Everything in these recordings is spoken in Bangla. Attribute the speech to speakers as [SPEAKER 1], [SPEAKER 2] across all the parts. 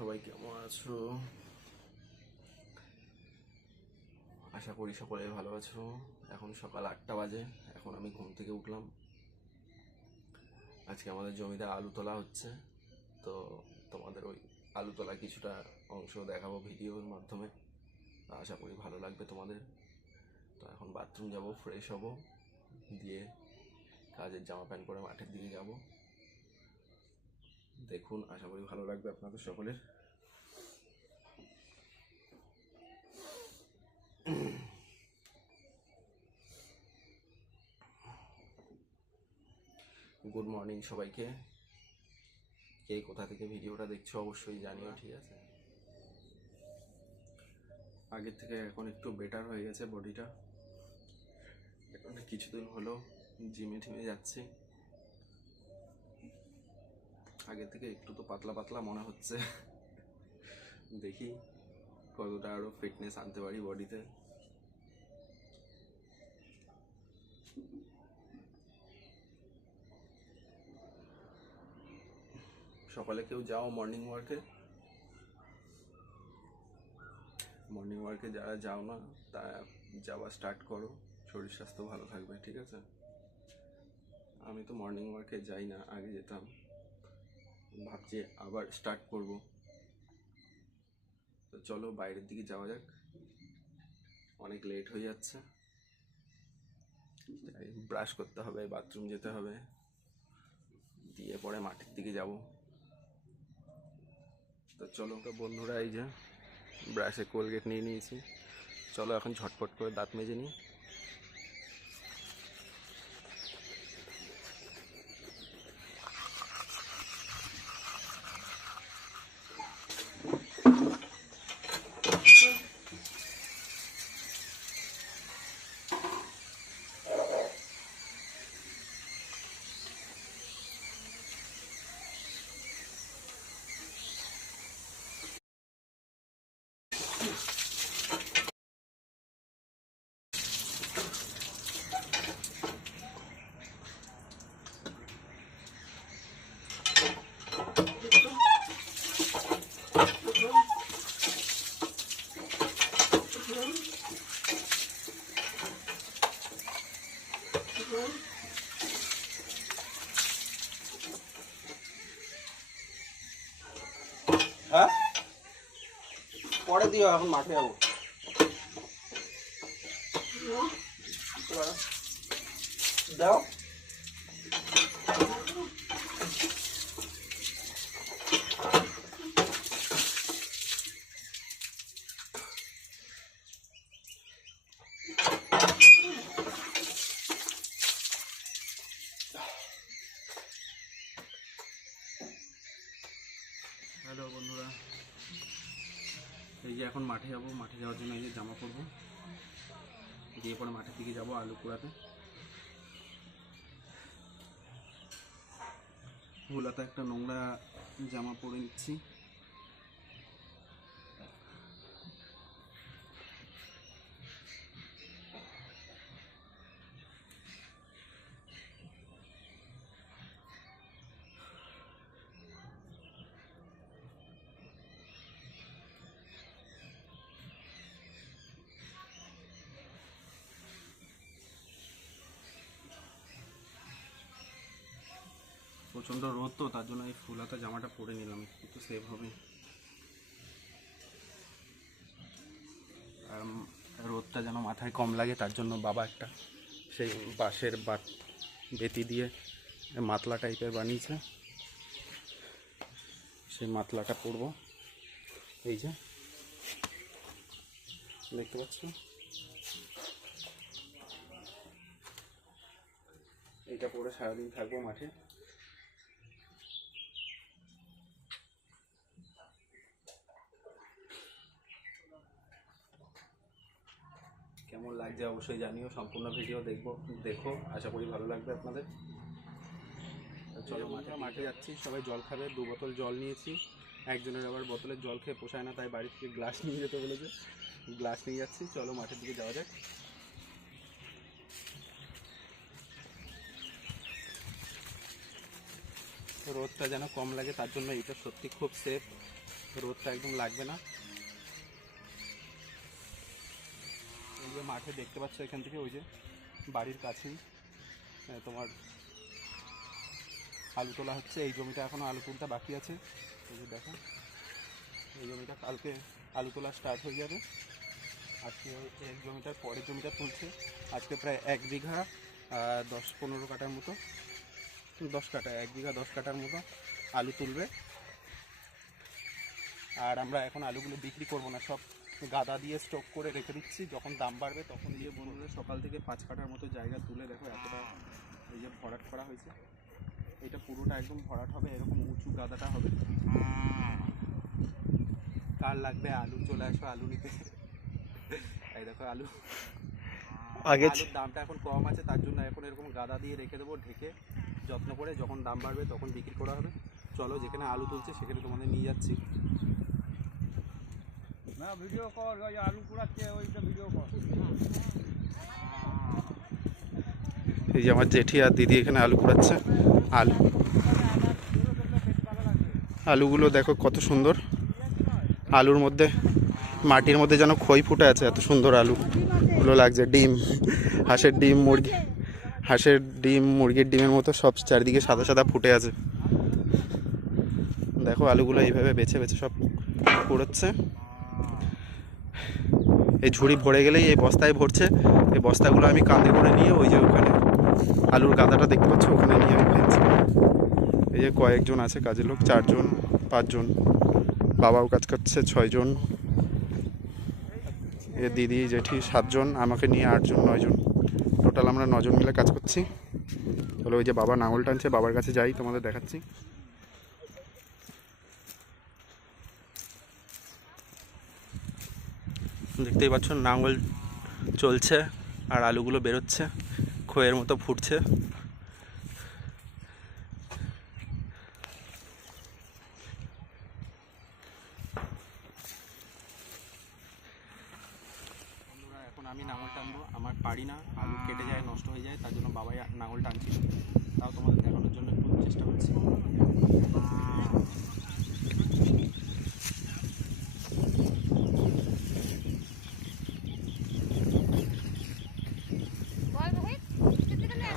[SPEAKER 1] সবাই কেমন আছো? আশা করি সকলে ভালো আছো। এখন সকাল আটটা বাজে, এখন আমি ঘুম থেকে উঠলাম। আজকে আমাদের জমিতে আলু তোলা হচ্ছে, তো তোমাদের ওই আলু তোলা কিছুটা অংশ দেখাবো ভিডিওর মাধ্যমে। আশা করি ভালো লাগবে তোমাদের। তো এখন বাথরুম যাব ফ্রেশ হব, দিয়ে কাজের জামা প্যান্ট পরে মাঠের দিকে যাব। দেখুন, আশা করি ভালো লাগবে আপনাদের সকলের। মর্নিং সবাইকে। কে কোথা থেকে ভিডিওটা দেখছ অবশ্যই জানিও, ঠিক আছে? আগের থেকে এখন একটু বেটার হয়ে গেছে বডিটা এখন কিছুদিন হলো জিমে টিমে যাচ্ছি। আগে থেকে একটু তো পাতলা পাতলা মনে হচ্ছে। দেখি কতটা আরও ফিটনেস আনতে পারি বডিতে সকালে কেউ যাও মর্নিং ওয়ার্কে মর্নিং ওয়ার্কে যারা যাও না, তারা যাওয়া স্টার্ট করো। শরীর স্বাস্থ্য ভালো থাকবে, ঠিক আছে? আমি তো মর্নিং ওয়ার্কে যাই না, আগে যেতাম। ভাবছি আবার স্টার্ট করব। তো চলো বাইরের দিকে যাওয়া যাক। অনেক লেট হয়ে যাচ্ছে। ব্রাশ করতে হবে বাথরুম যেতে হবে। দিয়ে পরে মাঠের দিকে যাব। তো চলো। তো বন্ধুরা এই যে ব্রাশে কোলগেট নিয়ে নিয়েছি। চলো এখন ঝটপট করে দাঁত মেজে নিই। হ্যাঁ? পরে দিও এখন মাঠে যাব। দাও হ্যালো বন্ধুরা এই যে এখন মাঠে যাব, মাঠে যাওয়ার জন্য এই জামা পরবো। দিয়ে পরে মাঠের দিকে যাব আলু কুড়াতে। ভুলাতে একটা নোংরা জামা পরে নিচ্ছি। প্রচণ্ড রোদ তো, তার জন্য এই ফুল হাতা জামাটা পরে নিলাম, একটু সেভ হবে। আর রোদটা যেন মাথায় কম লাগে, তার জন্য বাবা একটা সেই বাঁশের বাত বেতি দিয়ে মাতলা টাইপের বানিয়েছে। সেই মাতলাটা পরবো। এই যে, দেখতে পাচ্ছ? এইটা পরে সারাদিন থাকব মাঠে। কেমন লাগছে অবশ্যই জানিও সম্পূর্ণ ভিডিও দেখব দেখো আশা করি ভালো লাগবে আপনাদের। চলো মাঠে মাঠে যাচ্ছি সবাই জল খাবে দু বোতল জল নিয়েছি একজনের আবার বোতলের জল খেয়ে পোষায় না তাই বাড়ি থেকে গ্লাস নিয়ে যেতে বলেছে। গ্লাস নিয়ে যাচ্ছি চলো মাঠের দিকে যাওয়া যাক। রোদটা যেন কম লাগে তার জন্য এটা সত্যি খুব সেফ রোদটা একদম লাগবে না। যে মাঠে দেখতে পাচ্ছ এখান থেকে, ওই যে বাড়ির কাছেই তোমার আলু তোলা হচ্ছে। এই জমিটা এখনও আলু তুলতে বাকি আছে। এই যে দেখো, এই জমিটা কালকে আলু তোলা স্টার্ট হয়ে যাবে। আজকে এক জমিটার পরের জমিটা তুলছে। আজকে প্রায় এক বিঘা দশ পনেরো কাটার মতো, দশ কাটা, এক বিঘা দশ কাটার মতো আলু তুলবে। আর আমরা এখন আলুগুলো বিক্রি করব না, সব গাদা দিয়ে স্টক করে রেখে দিচ্ছি যখন দাম বাড়বে তখন দিয়ে বন্ধুরা সকাল থেকে পাঁচ কাটার মতো জায়গা তুলে দেখো এতটা এই যে ভরাট করা হয়েছে। এটা পুরোটা একদম ভরাট হবে এরকম উঁচু গাদাটা হবে। কার লাগবে আলু? চলে আসো আলু নিতে। এই দেখো আলু।
[SPEAKER 2] আগে
[SPEAKER 1] আলুর দামটা এখন কম আছে তার জন্য এখন এরকম গাদা দিয়ে রেখে দেবো ঢেকে যত্ন করে যখন দাম বাড়বে তখন বিক্রি করা হবে। চলো যেখানে আলু তুলছে সেখানে তোমাদের নিয়ে যাচ্ছি।
[SPEAKER 3] না ভিডিও কর, ওই আলু কুড়াচ্ছে, ওইটা ভিডিও কর।
[SPEAKER 1] এই যে আমার জেঠি আর দিদি এখানে আলু কুড়াচ্ছে, আলু। আলুগুলো দেখো কত সুন্দর। আলুর মধ্যে, মাটির মধ্যে যেন খই ফুটে আছে, এত সুন্দর আলু। গুলো লাগছে, ডিম, হাঁসের ডিম, মুরগি, হাঁসের ডিম, মুরগির ডিমের মতো সব চারিদিকে সাদা সাদা ফুটে আছে। দেখো আলুগুলো এইভাবে বেছে বেছে সব কুড়োচ্ছে। এই ঝুড়ি ভরে গেলেই এই বস্তায় ভরছে। এই বস্তাগুলো আমি কাঁধে করে নিয়ে ওই যে ওখানে আলুর গাদাটা দেখতে পাচ্ছ? ওখানে নিয়ে আমি ফেলছি এই যে কয়েকজন আছে কাজের লোক, চারজন, পাঁচজন, বাবাও কাজ করছে, ছয়জন। এ দিদি, জেঠি সাতজন, আমাকে নিয়ে আটজন, নয়জন। টোটাল আমরা নজন মিলে কাজ করছি। চলো ওই যে বাবা নাঙল টানছে, বাবার কাছে যাই, তোমাদের দেখাচ্ছি। দেখতেই পাচ্ছ নাঙল চলছে আর আলুগুলো বেরোচ্ছে, খয়ের মতো ফুটছে। আমি নাঙল টানবো। আমার পারি না, আলু কেটে যায়, নষ্ট হয়ে যায়, তার জন্য বাবাই নাঙল টানছিল। তাও তোমাদের দেখানোর জন্য একটু চেষ্টা করছি।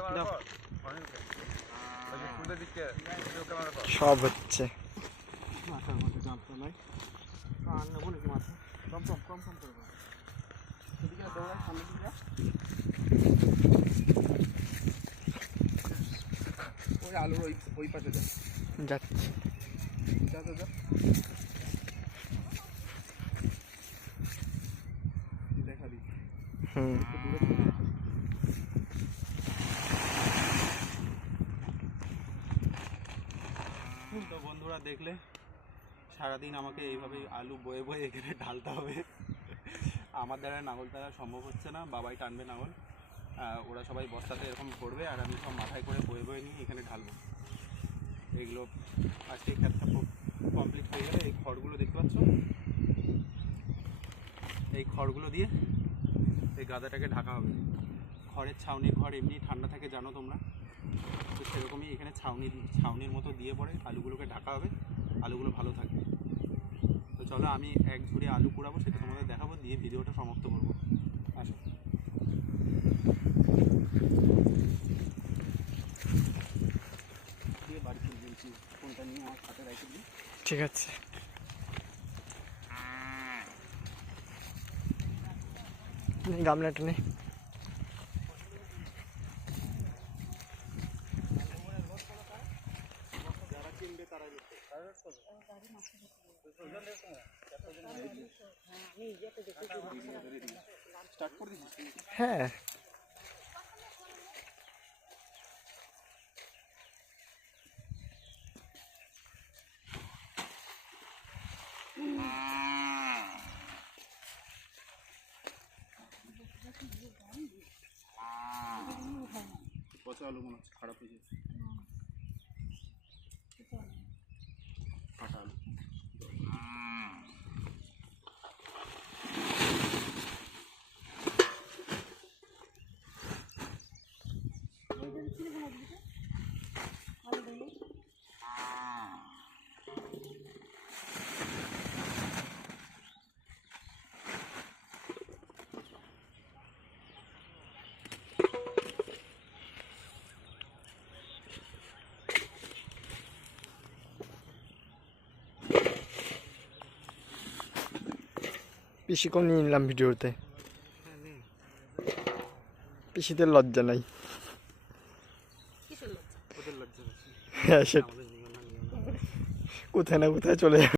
[SPEAKER 3] যা।
[SPEAKER 1] ওই আলুর ওই যা
[SPEAKER 2] যাচ্ছে
[SPEAKER 1] যা যা যা দেখা দি
[SPEAKER 2] হুম
[SPEAKER 1] একটু দূরে চলে যা। তো বন্ধুরা দেখলে সারাদিন আমাকে এইভাবেই আলু বয়ে বয়ে এখানে ঢালতে হবে। আমার দ্বারা নাঙল দ্বারা সম্ভব হচ্ছে না, বাবাই টানবে নাঙল ওরা সবাই বস্তাতে এরকম ভরবে আর আমি সব মাথায় করে বয়ে বয়ে নিয়ে এখানে ঢালবো। এগুলো আজকে খেতটা কমপ্লিট হয়ে গেলে এই খড়গুলো দেখতে পাচ্ছ? এই খড়গুলো দিয়ে এই গাদাটাকে ঢাকা হবে। খড়ের ছাউনি ঘর এমনি ঠান্ডা থাকে, জানো তোমরা? তো সেরকমই এখানে ছাউনি, ছাউনির মতো দিয়ে পরে আলুগুলোকে ঢাকা হবে। আলুগুলো ভালো থাকবে। চলো আমি এক ঝুড়ি আলু কুড়াবো সেটা তোমাদের দেখাবো দিয়ে ভিডিওটা সমাপ্ত করব। আসো। দিয়ে ফোনটা নিয়ে আমার হাতে রেখে
[SPEAKER 2] ঠিক আছে। গামলাটা নে
[SPEAKER 1] স্টার্ট করে দিচ্ছিস
[SPEAKER 2] হ্যাঁ
[SPEAKER 1] পচা মনে হচ্ছে খারাপ হয়ে যাচ্ছে
[SPEAKER 2] পিসি কম নিয়ে নিলাম ভিডিওতে। পিসিতে লজ্জা নাই। হ্যাঁ সেটা কোথায় না কোথায় চলে যাবে।